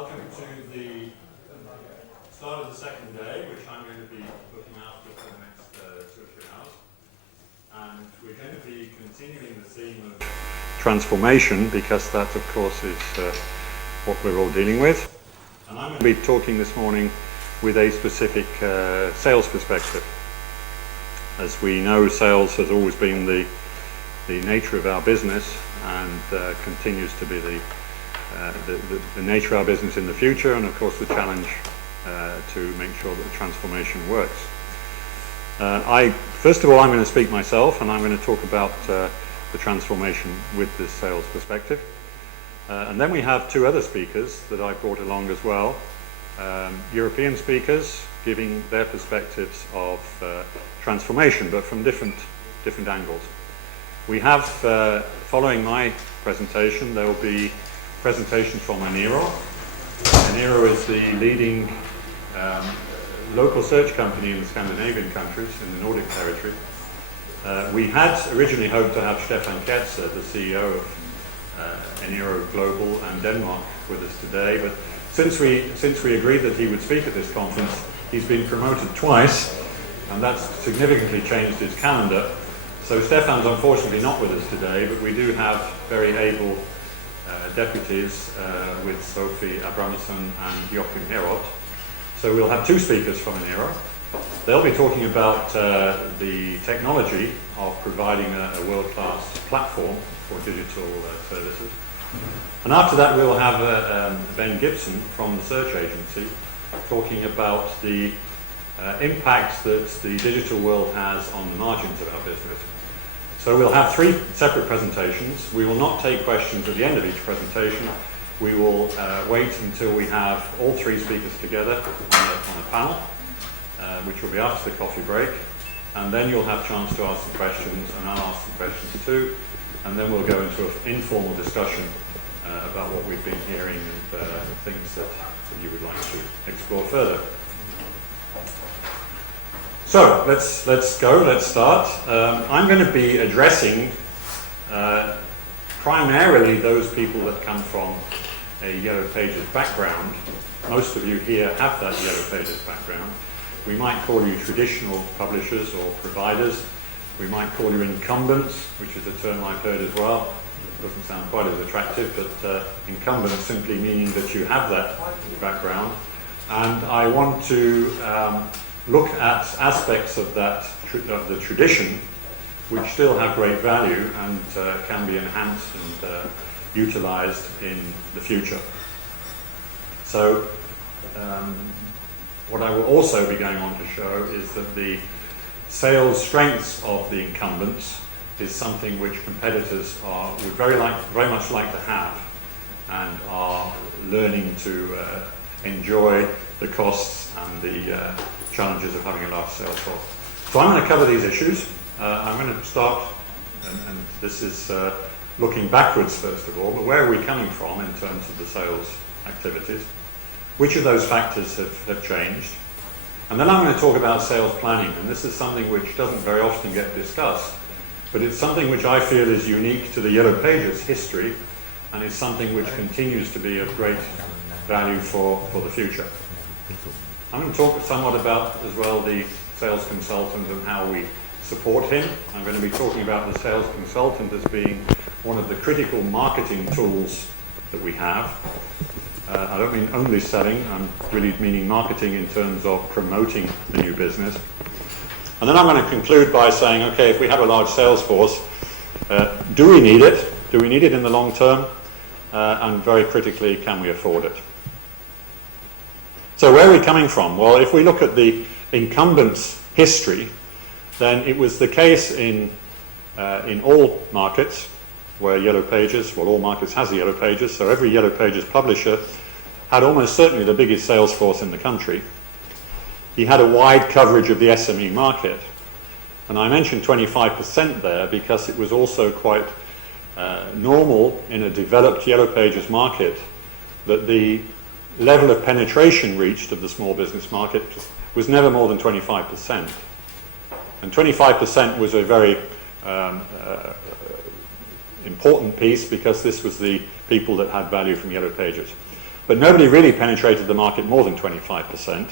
Welcome to the start of the second day, which I'm going to be looking after for the next 2 or 3 hours. And we're going to be continuing the theme of transformation, because that, of course, is what we're all dealing with. And I'm going to be talking this morning with a specific sales perspective. As we know, sales has always been the nature of our business, and continues to be the nature of our business in the future, and of course the challenge to make sure that the transformation works. First of all, I'm going to speak myself, and I'm going to talk about the transformation with this sales perspective. And then we have 2 other speakers that I brought along as well, European speakers giving their perspectives of transformation, but from different angles. We have, following my presentation, there will be presentations from Eniro. Eniro is the leading local search company in the Scandinavian countries, in the Nordic territory. We had originally hoped to have Stefan Ketzer, the CEO of Eniro Global and Denmark, with us today, but since we agreed that he would speak at this conference, he's been promoted twice, and that's significantly changed his calendar. So Stefan's unfortunately not with us today, but we do have very able deputies with Sophie Abrahamsson and Joachim Heroth. So we'll have 2 speakers from Eniro. They'll be talking about the technology of providing a world-class platform for digital services. And after that we'll have Ben Gibson from the search agency talking about the impact that the digital world has on the margins of our business. So we'll have 3 separate presentations. We will not take questions at the end of each presentation. We will wait until we have all 3 speakers together on a panel, which will be after the coffee break. And then you'll have a chance to ask some questions, and I'll ask some questions too. And then we'll go into an informal discussion about what we've been hearing and things that you would like to explore further. So let's start. I'm going to be addressing primarily those people that come from a Yellow Pages background. Most of you here have that Yellow Pages background. We might call you traditional publishers or providers. We might call you incumbents, which is a term I've heard as well. It doesn't sound quite as attractive, but incumbent simply meaning that you have that background. And I want to look at aspects of the tradition which still have great value and can be enhanced and utilized in the future. So what I will also be going on to show is that the sales strengths of the incumbents is something which competitors would very much like to have, and are learning to enjoy the costs and the challenges of having a large sales force. So I'm going to cover these issues. I'm going to start, and this is looking backwards first of all, but where are we coming from in terms of the sales activities? Which of those factors have changed? And then I'm going to talk about sales planning, and this is something which doesn't very often get discussed, but it's something which I feel is unique to the Yellow Pages history, and is something which continues to be of great value for the future. I'm going to talk somewhat about as well the sales consultant and how we support him. I'm going to be talking about the sales consultant as being one of the critical marketing tools that we have. I don't mean only selling, I'm really meaning marketing in terms of promoting the new business. And then I'm going to conclude by saying, okay, if we have a large sales force, do we need it? Do we need it in the long term? And very critically, can we afford it? So where are we coming from? Well, if we look at the incumbents' history, then it was the case in all markets where Yellow Pages, well, all markets has a Yellow Pages, so every Yellow Pages publisher had almost certainly the biggest sales force in the country. He had a wide coverage of the SME market. And I mentioned 25% there because it was also quite normal in a developed Yellow Pages market that the level of penetration reached of the small business market was never more than 25%. And 25% was a very important piece because this was the people that had value from Yellow Pages. But nobody really penetrated the market more than 25%,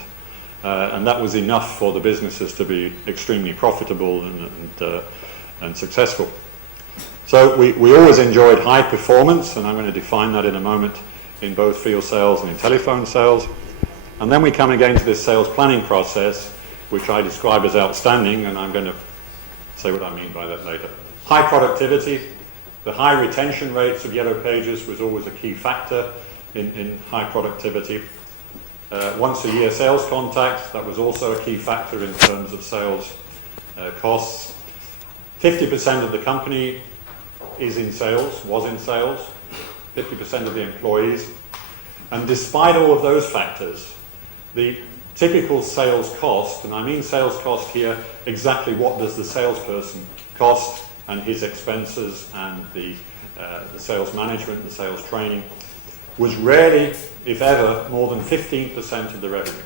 and that was enough for the businesses to be extremely profitable and successful. So we always enjoyed high performance, and I'm going to define that in a moment, in both field sales and in telephone sales. And then we come again to this sales planning process, which I describe as outstanding, and I'm going to say what I mean by that later. High productivity. The high retention rates of Yellow Pages was always a key factor in high productivity. Once a year sales contact, that was also a key factor in terms of sales costs. 50% of the company was in sales, 50% of the employees. And despite all of those factors, the typical sales cost, and I mean sales cost here, exactly what does the salesperson cost and his expenses and the sales management, the sales training, was rarely, if ever, more than 15% of the revenue.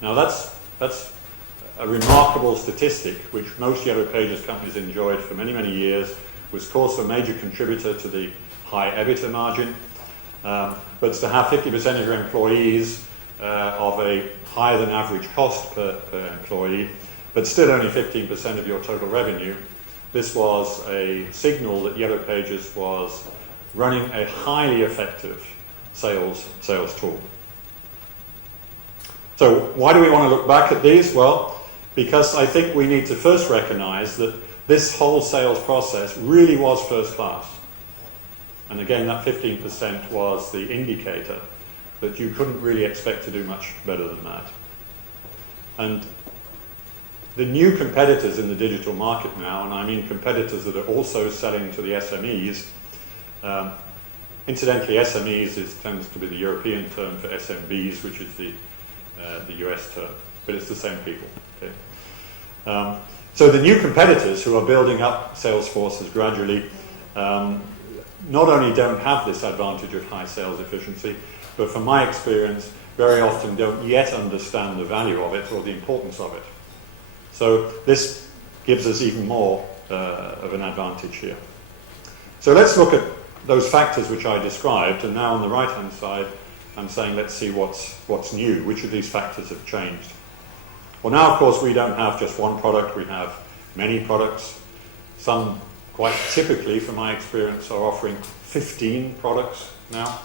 Now that's a remarkable statistic which most Yellow Pages companies enjoyed for many, many years, was of course a major contributor to the high EBITDA margin, but to have 50% of your employees of a higher than average cost per employee, but still only 15% of your total revenue, this was a signal that Yellow Pages was running a highly effective sales tool. So why do we want to look back at these? Well, because I think we need to first recognize that this whole sales process really was first class. And again, that 15% was the indicator that you couldn't really expect to do much better than that. And the new competitors in the digital market now, and I mean competitors that are also selling to the SMEs, incidentally, SMEs tends to be the European term for SMBs, which is the US term, but it's the same people. Okay? So the new competitors who are building up sales forces gradually not only don't have this advantage of high sales efficiency, but from my experience, very often don't yet understand the value of it or the importance of it. So this gives us even more of an advantage here. So let's look at those factors which I described, and now on the right-hand side, I'm saying let's see what's new. Which of these factors have changed? Well, now, of course, we don't have just one product. We have many products. Some, quite typically, from my experience, are offering 15 products now.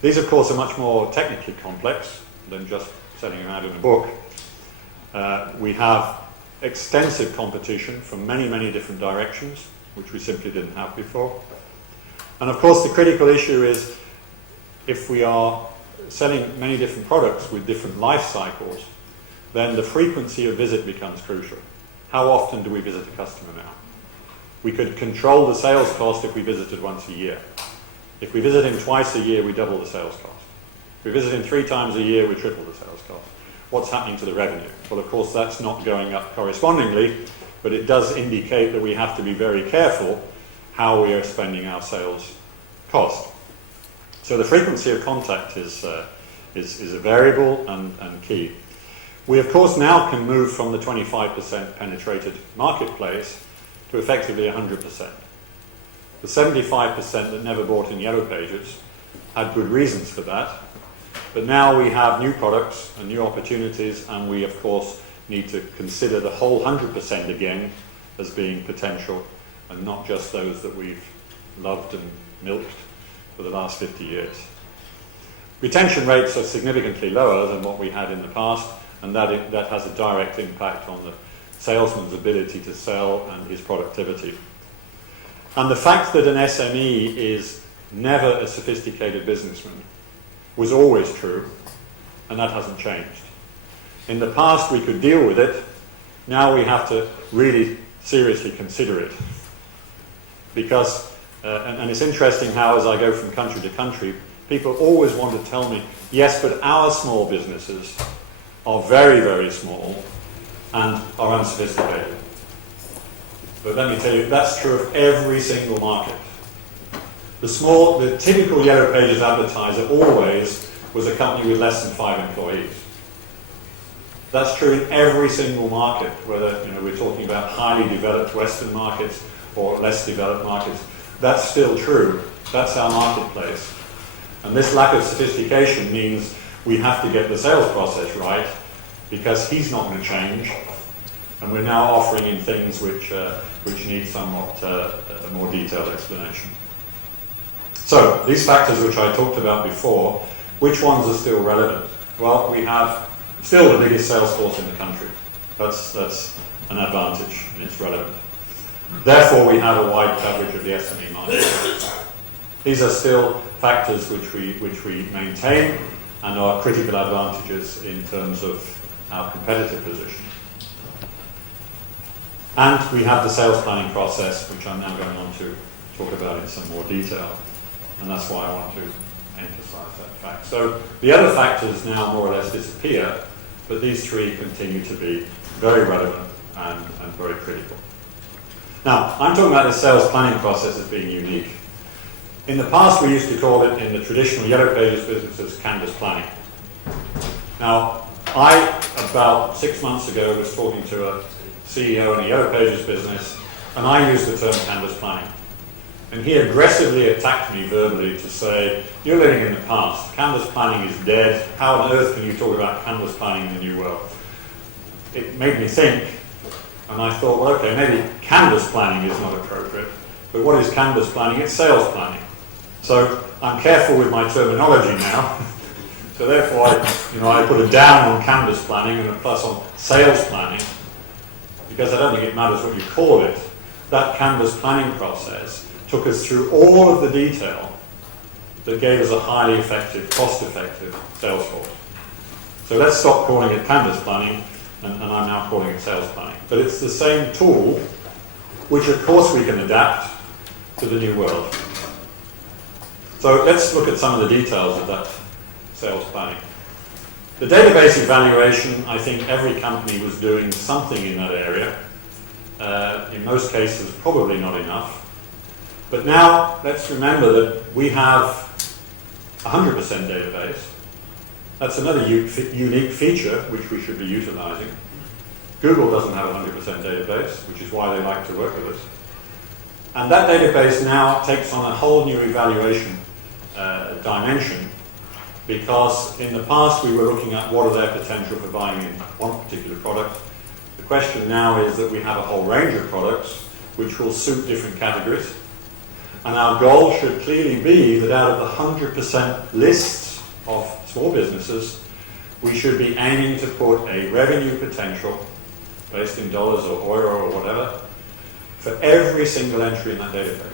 These, of course, are much more technically complex than just selling an ad in a book. We have extensive competition from many, many different directions, which we simply didn't have before. And of course, the critical issue is if we are selling many different products with different life cycles, then the frequency of visit becomes crucial. How often do we visit a customer now? We could control the sales cost if we visited once a year. If we visit him twice a year, we double the sales cost. If we visit him 3 times a year, we triple the sales cost. What's happening to the revenue? Well, of course, that's not going up correspondingly, but it does indicate that we have to be very careful how we are spending our sales cost. So the frequency of contact is a variable and key. We, of course, now can move from the 25% penetrated marketplace to effectively 100%. The 75% that never bought in Yellow Pages had good reasons for that, but now we have new products and new opportunities, and we, of course, need to consider the whole 100% again as being potential, and not just those that we've loved and milked for the last 50 years. Retention rates are significantly lower than what we had in the past, and that has a direct impact on the salesman's ability to sell and his productivity. And the fact that an SME is never a sophisticated businessman was always true, and that hasn't changed. In the past we could deal with it, now we have to really seriously consider it. Because, and it's interesting how as I go from country to country, people always want to tell me, yes, but our small businesses are very, very small and are unsophisticated. But let me tell you, that's true of every single market. The typical Yellow Pages advertiser always was a company with less than 5 employees. That's true in every single market, whether we're talking about highly developed Western markets or less developed markets. That's still true. That's our marketplace. And this lack of sophistication means we have to get the sales process right, because he's not going to change, and we're now offering in things which need somewhat a more detailed explanation. So, these factors which I talked about before, which ones are still relevant? Well, we have still the biggest sales force in the country. That's an advantage, and it's relevant. Therefore, we have a wide coverage of the SME market. These are still factors which we maintain and are critical advantages in terms of our competitive position. And we have the sales planning process, which I'm now going on to talk about in some more detail. And that's why I want to emphasize that fact. So the other factors now more or less disappear, but these three continue to be very relevant and very critical. Now, I'm talking about the sales planning process as being unique. In the past, we used to call it, in the traditional Yellow Pages businesses, canvas planning. Now, about 6 months ago, was talking to a CEO in a Yellow Pages business, and I used the term canvas planning. And he aggressively attacked me verbally to say, you're living in the past, canvas planning is dead, how on earth can you talk about canvas planning in the new world? It made me think, and I thought, well, okay, maybe canvas planning is not appropriate, but what is canvas planning? It's sales planning. So I'm careful with my terminology now. So therefore, I put a down on canvas planning and a plus on sales planning, because I don't think it matters what you call it. That canvas planning process took us through all of the detail that gave us a highly effective, cost-effective sales force. So let's stop calling it canvas planning, and I'm now calling it sales planning. But it's the same tool, which of course we can adapt to the new world. So let's look at some of the details of that sales planning. The database evaluation, I think every company was doing something in that area. In most cases, probably not enough. But now, let's remember that we have 100% database. That's another unique feature which we should be utilizing. Google doesn't have a 100% database, which is why they like to work with us. And that database now takes on a whole new evaluation dimension, because in the past we were looking at what are their potential for buying in one particular product. The question now is that we have a whole range of products which will suit different categories. And our goal should clearly be that out of the 100% lists of small businesses, we should be aiming to put a revenue potential, based in dollars or euro or whatever, for every single entry in that database.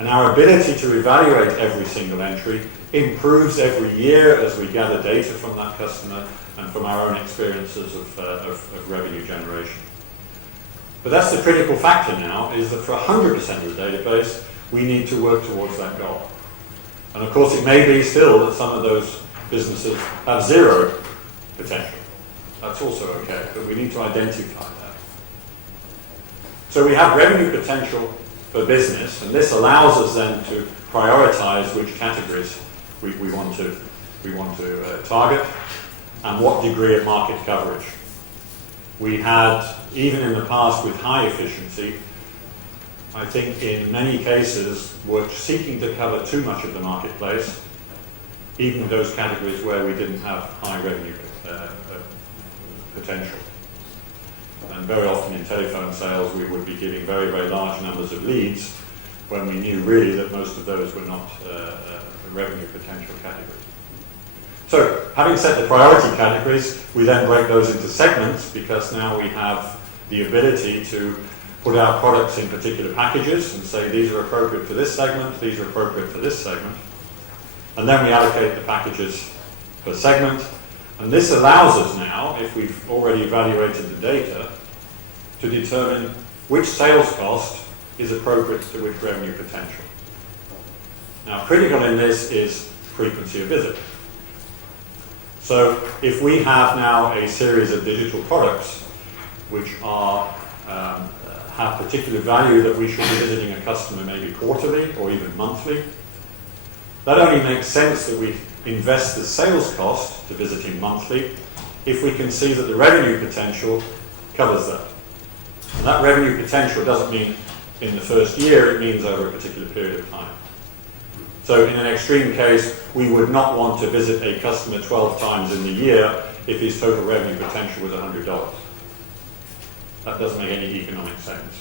And our ability to evaluate every single entry improves every year as we gather data from that customer and from our own experiences of revenue generation. But that's the critical factor now, is that for 100% of the database, we need to work towards that goal. And of course, it may be still that some of those businesses have zero potential. That's also okay, but we need to identify that. So we have revenue potential for business, and this allows us then to prioritize which categories we want to target and what degree of market coverage. We had, even in the past with high efficiency, I think in many cases were seeking to cover too much of the marketplace, even those categories where we didn't have high revenue potential. And very often in telephone sales we would be giving very, very large numbers of leads when we knew really that most of those were not revenue potential categories. So having set the priority categories, we then break those into segments, because now we have the ability to put our products in particular packages and say these are appropriate for this segment, these are appropriate for this segment. And then we allocate the packages per segment. And this allows us now, if we've already evaluated the data, to determine which sales cost is appropriate to which revenue potential. Now, critical in this is frequency of visit. So if we have now a series of digital products which are have particular value that we should be visiting a customer maybe quarterly or even monthly, that only makes sense that we invest the sales cost to visit him monthly if we can see that the revenue potential covers that. And that revenue potential doesn't mean in the first year, it means over a particular period of time. So in an extreme case, we would not want to visit a customer 12 times in the year if his total revenue potential was $100. That doesn't make any economic sense.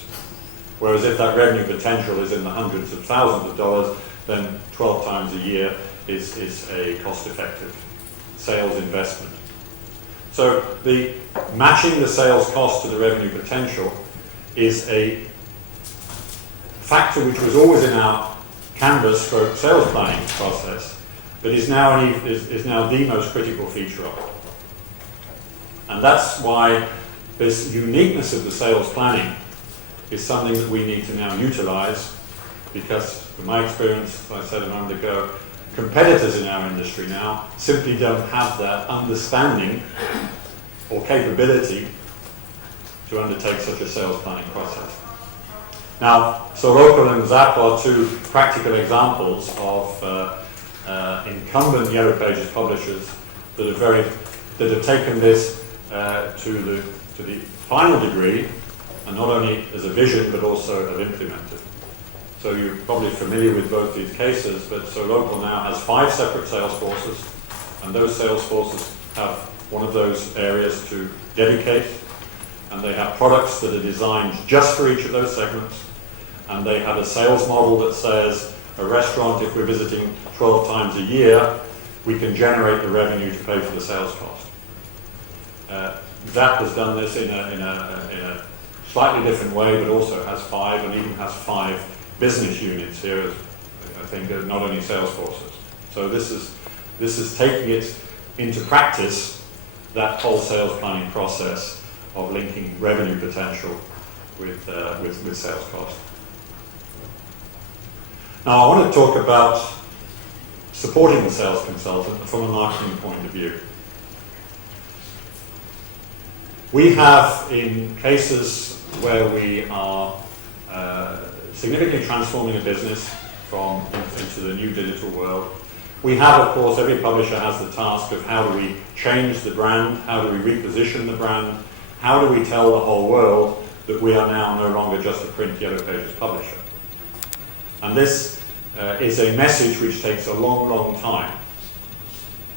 Whereas if that revenue potential is in the hundreds of thousands of dollars, then 12 times a year is a cost-effective sales investment. So the matching the sales cost to the revenue potential is a factor which was always in our canvas for sales planning process, but is now the most critical feature of it. And that's why this uniqueness of the sales planning is something that we need to now utilize, because from my experience, as I said a moment ago, competitors in our industry now simply don't have that understanding or capability to undertake such a sales planning process. Now, SoLocal and Zap are two practical examples of incumbent Yellow Pages publishers that have taken this to the final degree, and not only as a vision but also have implemented. So you're probably familiar with both these cases, but SoLocal now has 5 separate sales forces, and those sales forces have one of those areas to dedicate, and they have products that are designed just for each of those segments, and they have a sales model that says a restaurant, if we're visiting 12 times a year, we can generate the revenue to pay for the sales cost. Zap has done this in a slightly different way, but also has 5, and even has 5 business units here, I think, not only sales forces. So this is taking it into practice, that whole sales planning process of linking revenue potential with sales cost. Now I want to talk about supporting the sales consultant from a marketing point of view. We have, in cases where we are significantly transforming a business into the new digital world, we have, of course, every publisher has the task of how do we change the brand, how do we reposition the brand, how do we tell the whole world that we are now no longer just a print Yellow Pages publisher. And this is a message which takes a long, long time.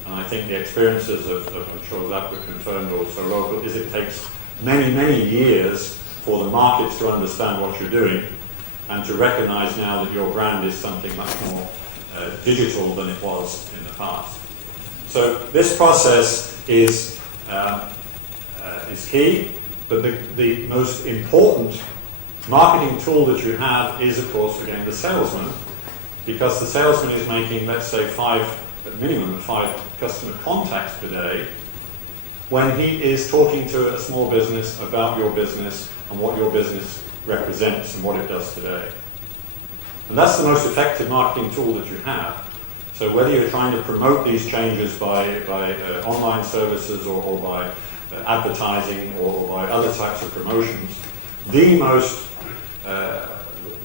And I think the experiences of I'm sure that were confirmed also local, is it takes many, many years for the markets to understand what you're doing and to recognize now that your brand is something much more digital than it was in the past. So this process is key, but the most important marketing tool that you have is, of course, again, the salesman, because the salesman is making, let's say, at minimum 5 customer contacts per day when he is talking to a small business about your business and what your business represents and what it does today. And that's the most effective marketing tool that you have. So whether you're trying to promote these changes by online services or by advertising or by other types of promotions,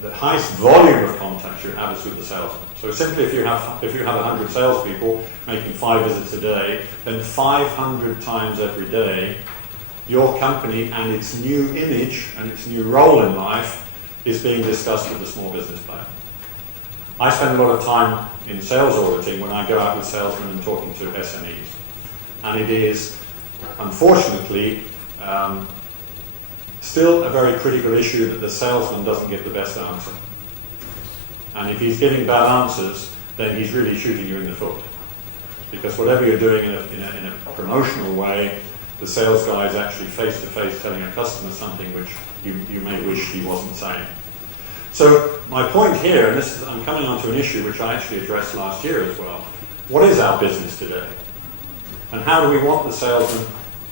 the highest volume of contacts you have is with the salesman. So simply if you have 100 salespeople making 5 visits a day, then 500 times every day your company and its new image and its new role in life is being discussed with the small business player. I spend a lot of time in sales auditing when I go out with salesmen and talking to SMEs. And it is, unfortunately, still a very critical issue that the salesman doesn't give the best answer. And if he's giving bad answers, then he's really shooting you in the foot. Because whatever you're doing in a promotional way, the sales guy is actually face-to-face telling a customer something which you may wish he wasn't saying. So my point here, and I'm coming on to an issue which I actually addressed last year as well. What is our business today? And how do we want the salesman,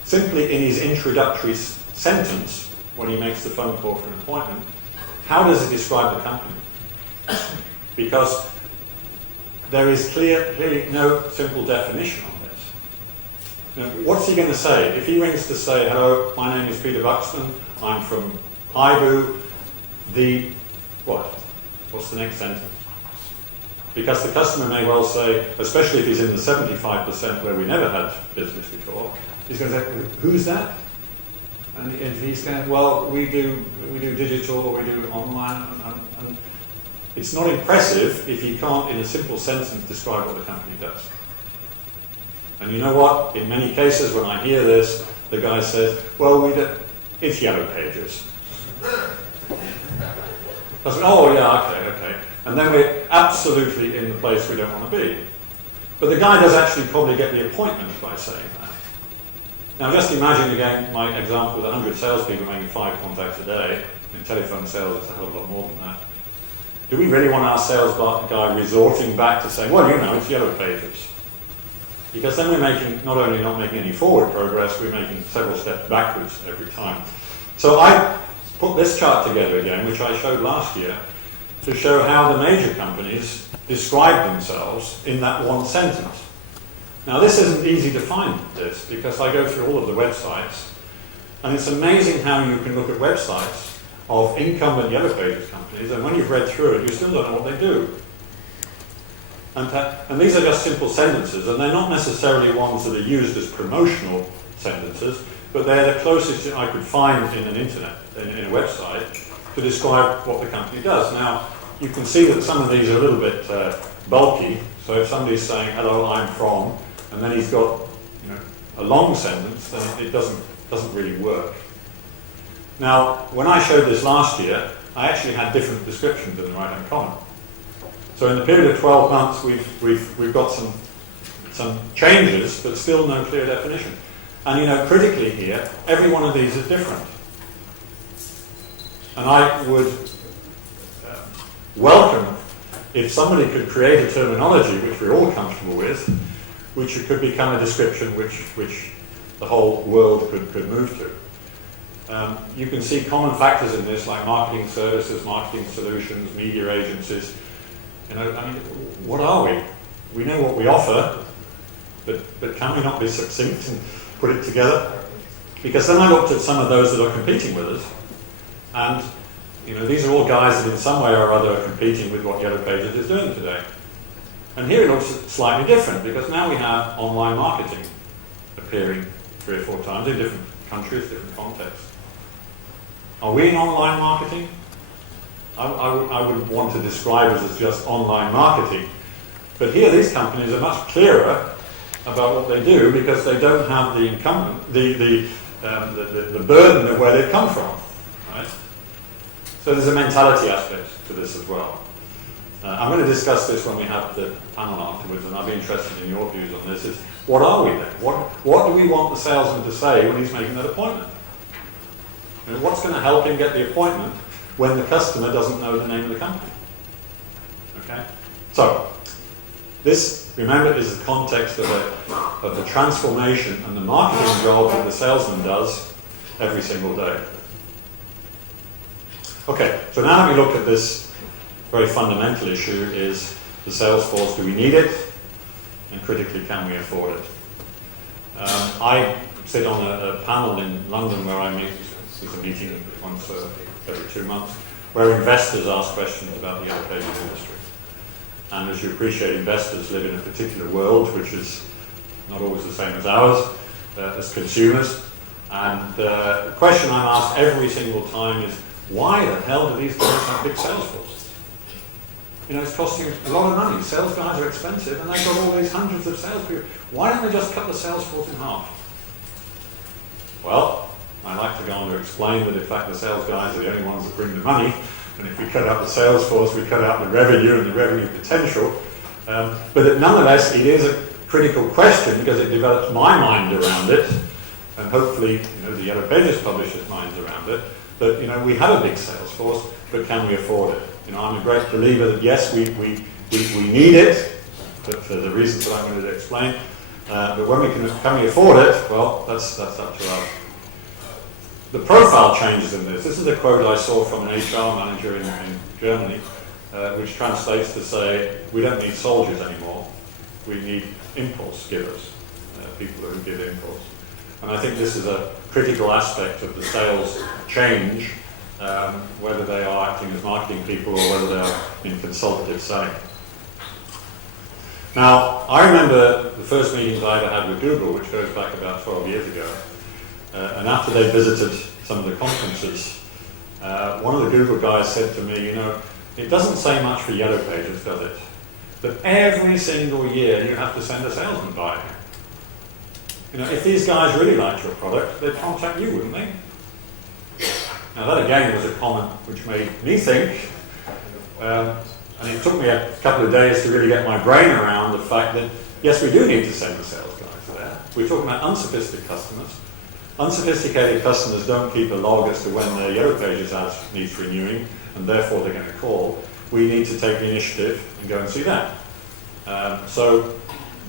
simply in his introductory sentence, when he makes the phone call for an appointment, how does it describe the company? Because there is clearly no simple definition on this. Now, what's he going to say? If he rings to say, hello, my name is Peter Buxton, I'm from Hibu, what? What's the next sentence? Because the customer may well say, especially if he's in the 75% where we never had business before, he's going to say, who's that? And he's going, well, we do digital or we do online. And it's not impressive if you can't, in a simple sentence, describe what the company does. And you know what? In many cases, when I hear this, the guy says, well, it's Yellow Pages. I said, oh, yeah, okay. And then we're absolutely in the place we don't want to be. But the guy does actually probably get the appointment by saying that. Now, just imagine again my example with 100 salespeople making 5 contacts a day. In telephone sales, it's a hell of a lot more than that. Do we really want our sales guy resorting back to saying, well, it's Yellow Pages? Because then we're making, not only not making any forward progress, we're making several steps backwards every time. So I put this chart together again, which I showed last year, to show how the major companies describe themselves in that one sentence. Now, this isn't easy to find, this, because I go through all of the websites, and it's amazing how you can look at websites of incumbent Yellow Pages companies, and when you've read through it, you still don't know what they do. And these are just simple sentences, and they're not necessarily ones that are used as promotional sentences, but they're the closest that I could find in an internet, in a website, to describe what the company does. Now, you can see that some of these are a little bit bulky, so if somebody's saying, hello, I'm from, and then he's got a long sentence, then it doesn't really work. Now, when I showed this last year, I actually had different descriptions in the right-hand column. So in the period of 12 months, we've got some changes, but still no clear definition. And critically here, every one of these is different. And I would welcome if somebody could create a terminology which we're all comfortable with, which could become a description which the whole world could move to. You can see common factors in this, like marketing services, marketing solutions, media agencies. What are we? We know what we offer, but can we not be succinct and put it together? Because then I looked at some of those that are competing with us, and these are all guys that in some way or other are competing with what Yellow Pages is doing today. And here it looks slightly different, because now we have online marketing appearing 3 or 4 times in different countries, different contexts. Are we in online marketing? I would want to describe us as just online marketing. But here these companies are much clearer about what they do, because they don't have the burden of where they've come from. Right? So there's a mentality aspect to this as well. I'm going to discuss this when we have the panel afterwards, and I'll be interested in your views on this. Is what are we then? What do we want the salesman to say when he's making that appointment? What's going to help him get the appointment when the customer doesn't know the name of the company? Okay? So, this, remember, is the context of the transformation and the marketing job that the salesman does every single day. Okay, so now that we look at this very fundamental issue, is the sales force, do we need it? And critically, can we afford it? I sit on a panel in London where I meet, there's a meeting once every 2 months, where investors ask questions about the Yellow Pages industry. And as you appreciate, investors live in a particular world which is not always the same as ours, as consumers. And the question I'm asked every single time is, why the hell do these guys have big sales forces? It's costing a lot of money. Sales guys are expensive, and they've got all these hundreds of salespeople. Why don't they just cut the sales force in half? Well, I like to go on to explain that in fact the sales guys are the only ones that bring the money, and if we cut out the sales force, we cut out the revenue and the revenue potential. But nonetheless, it is a critical question, because it develops my mind around it, and hopefully the Yellow Pages publishers' minds around it, that we have a big sales force, but can we afford it? I'm a great believer that yes, we need it, but for the reasons that I'm going to explain. But when can we afford it? Well, that's up to us. The profile changes in this. This is a quote I saw from an HR manager in Germany, which translates to say, we don't need soldiers anymore. We need impulse givers, people who give impulse. And I think this is a critical aspect of the sales change, whether they are acting as marketing people or whether they are in consultative selling. Now, I remember the first meetings I ever had with Google, which goes back about 12 years ago, and after they visited some of the conferences, one of the Google guys said to me, It doesn't say much for Yellow Pages, does it? That every single year you have to send a salesman by it. You know, if these guys really liked your product, they'd contact you, wouldn't they? Now that again was a comment which made me think, and it took me a couple of days to really get my brain around the fact that, yes, we do need to send the sales guys there. We're talking about unsophisticated customers. Unsophisticated customers don't keep a log as to when their Yellow Pages ad needs renewing, and therefore they're going to call. We need to take the initiative and go and see that. So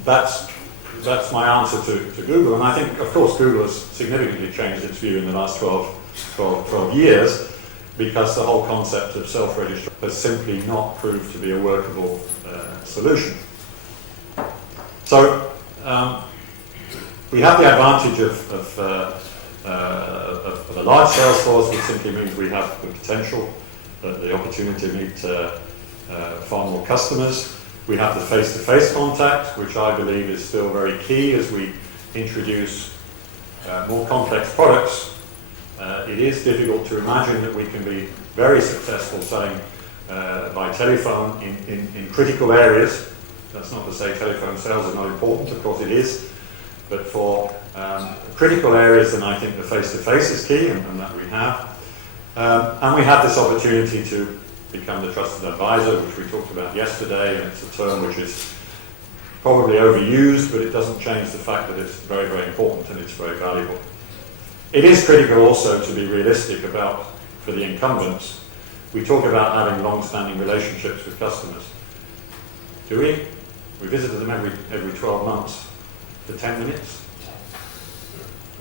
that's my answer to Google. And I think, of course, Google has significantly changed its view in the last 12 years, because the whole concept of self-registration has simply not proved to be a workable solution. So we have the advantage of a large sales force, which simply means we have the potential, the opportunity to meet far more customers. We have the face-to-face contact, which I believe is still very key as we introduce more complex products. It is difficult to imagine that we can be very successful selling by telephone in critical areas. That's not to say telephone sales is not important, of course it is, but for critical areas, then I think the face-to-face is key, and that we have. And we have this opportunity to become the trusted advisor, which we talked about yesterday, and it's a term which is probably overused, but it doesn't change the fact that it's very, very important and it's very valuable. It is critical also to be realistic for the incumbents. We talk about having long-standing relationships with customers. Do we? We visited them every 12 months for 10 minutes.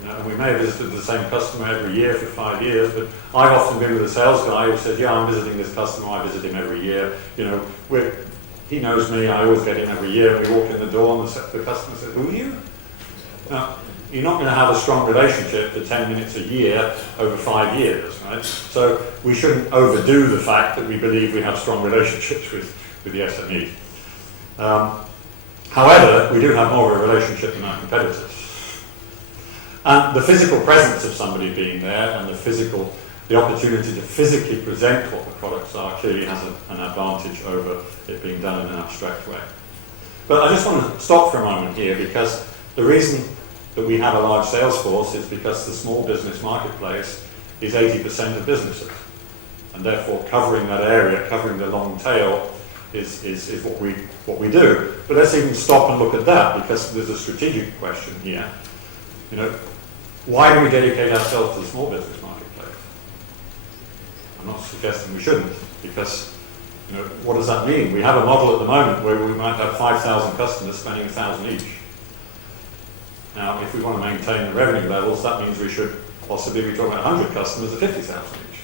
You know, and we may have visited the same customer every year for 5 years, but I've often been with a sales guy who says, yeah, I'm visiting this customer, I visit him every year. You know, he knows me, I always get him every year. We walk in the door and the customer says, who are you? Now, you're not going to have a strong relationship for 10 minutes a year over 5 years, right? So we shouldn't overdo the fact that we believe we have strong relationships with the SMEs. However, we do have more of a relationship than our competitors. And the physical presence of somebody being there and the opportunity to physically present what the products are clearly has an advantage over it being done in an abstract way. But I just want to stop for a moment here, because the reason that we have a large sales force is because the small business marketplace is 80% of businesses. And therefore covering that area, covering the long tail, is what we do. But let's even stop and look at that, because there's a strategic question here. You know, why do we dedicate ourselves to the small business marketplace? I'm not suggesting we shouldn't, because you know, what does that mean? We have a model at the moment where we might have 5,000 customers spending 1,000 each. Now, if we want to maintain the revenue levels, that means we should possibly be talking about 100 customers at 50,000 each.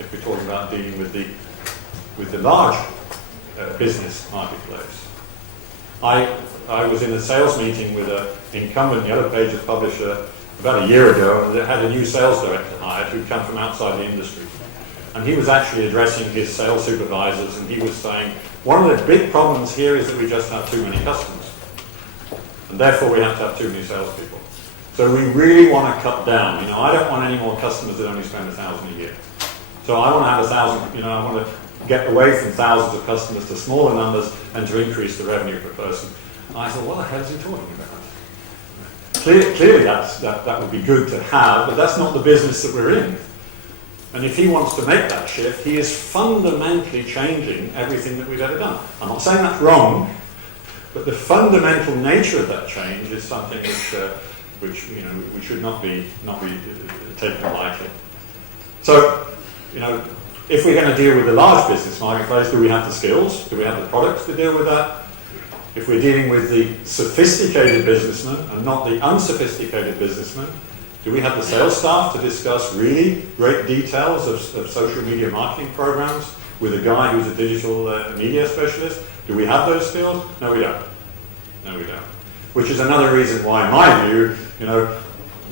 If we're talking about dealing with the large business marketplace. I was in a sales meeting with an incumbent Yellow Pages publisher about a year ago, and they had a new sales director hired who'd come from outside the industry. And he was actually addressing his sales supervisors, and he was saying, one of the big problems here is that we just have too many customers. And therefore we have to have too many salespeople. So we really want to cut down. You know, I don't want any more customers that only spend 1,000 a year. So I want to have 1,000, you know, I want to get away from thousands of customers to smaller numbers and to increase the revenue per person. And I thought, what the hell is he talking about? Clearly that would be good to have, but that's not the business that we're in. And if he wants to make that shift, he is fundamentally changing everything that we've ever done. I'm not saying that's wrong, but the fundamental nature of that change is something which you know we should not be taken lightly. So, you know, if we're going to deal with the large business marketplace, do we have the skills? Do we have the products to deal with that? If we're dealing with the sophisticated businessman and not the unsophisticated businessman, do we have the sales staff to discuss really great details of social media marketing programs with a guy who's a digital media specialist? Do we have those skills? No, we don't. No, we don't. Which is another reason why, in my view, you know,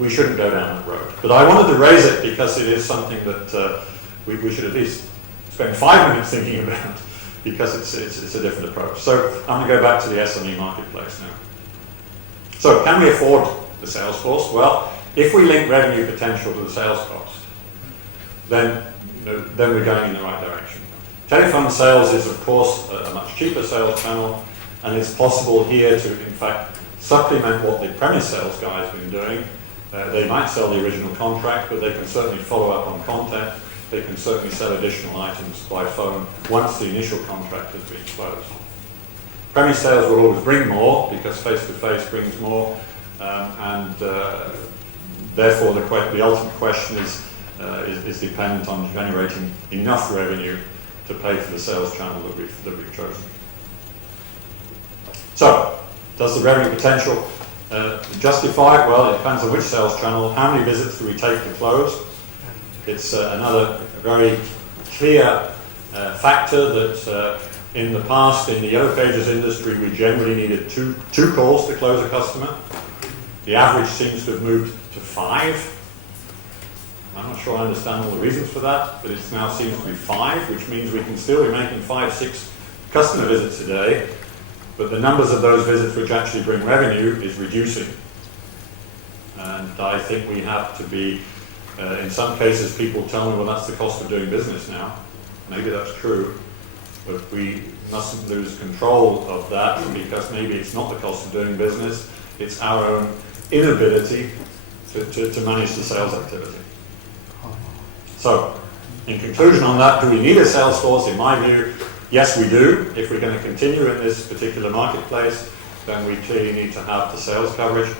we shouldn't go down that road. But I wanted to raise it because it is something that we should at least spend 5 minutes thinking about, because it's a different approach. So I'm going to go back to the SME marketplace now. So can we afford the sales force? Well, if we link revenue potential to the sales cost, then we're going in the right direction. Telephone sales is, of course, a much cheaper sales channel, and it's possible here to, in fact, supplement what the premise sales guy has been doing. They might sell the original contract, but they can certainly follow up on content. They can certainly sell additional items by phone once the initial contract has been closed. Premise sales will always bring more, because face-to-face brings more, and therefore the ultimate question is dependent on generating enough revenue to pay for the sales channel that we've chosen. So, does the revenue potential justify it? Well, it depends on which sales channel. How many visits do we take to close? It's another very clear factor that in the past, in the Yellow Pages industry, we generally needed two calls to close a customer. The average seems to have moved to 5. I'm not sure I understand all the reasons for that, but it now seems to be 5, which means we can still be making 5, 6 customer visits a day, but the numbers of those visits which actually bring revenue is reducing. And I think we have to be, in some cases people tell me, well, that's the cost of doing business now. Maybe that's true, but we mustn't lose control of that, because maybe it's not the cost of doing business, it's our own inability to manage the sales activity. So, in conclusion on that, do we need a sales force? In my view, yes we do. If we're going to continue in this particular marketplace, then we clearly need to have the sales coverage.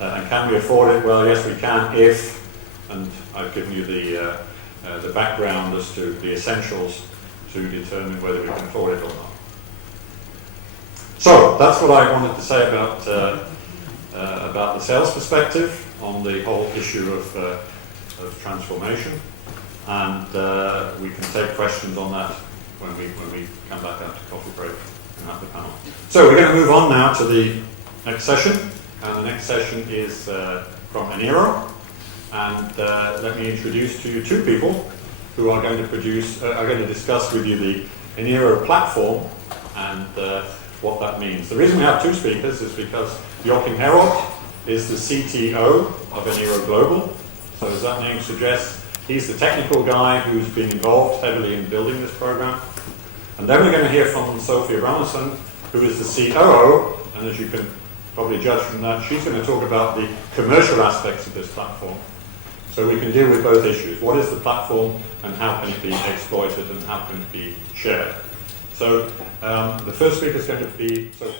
And can we afford it? Well, yes we can if, and I've given you the background as to the essentials to determine whether we can afford it or not. So, that's what I wanted to say about the sales perspective on the whole issue of transformation. And we can take questions on that when we come back after coffee break and have the panel. So we're going to move on now to the next session, and the next session is from Eniro. And let me introduce to you 2 people who are going to discuss with you the Eniro platform and what that means. The reason we have 2 speakers is because Joachim Herold is the CTO of Eniro Global. So as that name suggests, he's the technical guy who's been involved heavily in building this program. And then we're going to hear from Sophia Bramason, who is the COO, and as you can probably judge from that, she's going to talk about the commercial aspects of this platform. So we can deal with both issues. What is the platform, and how can it be exploited, and how can it be shared? So the first speaker is going to be Sophia.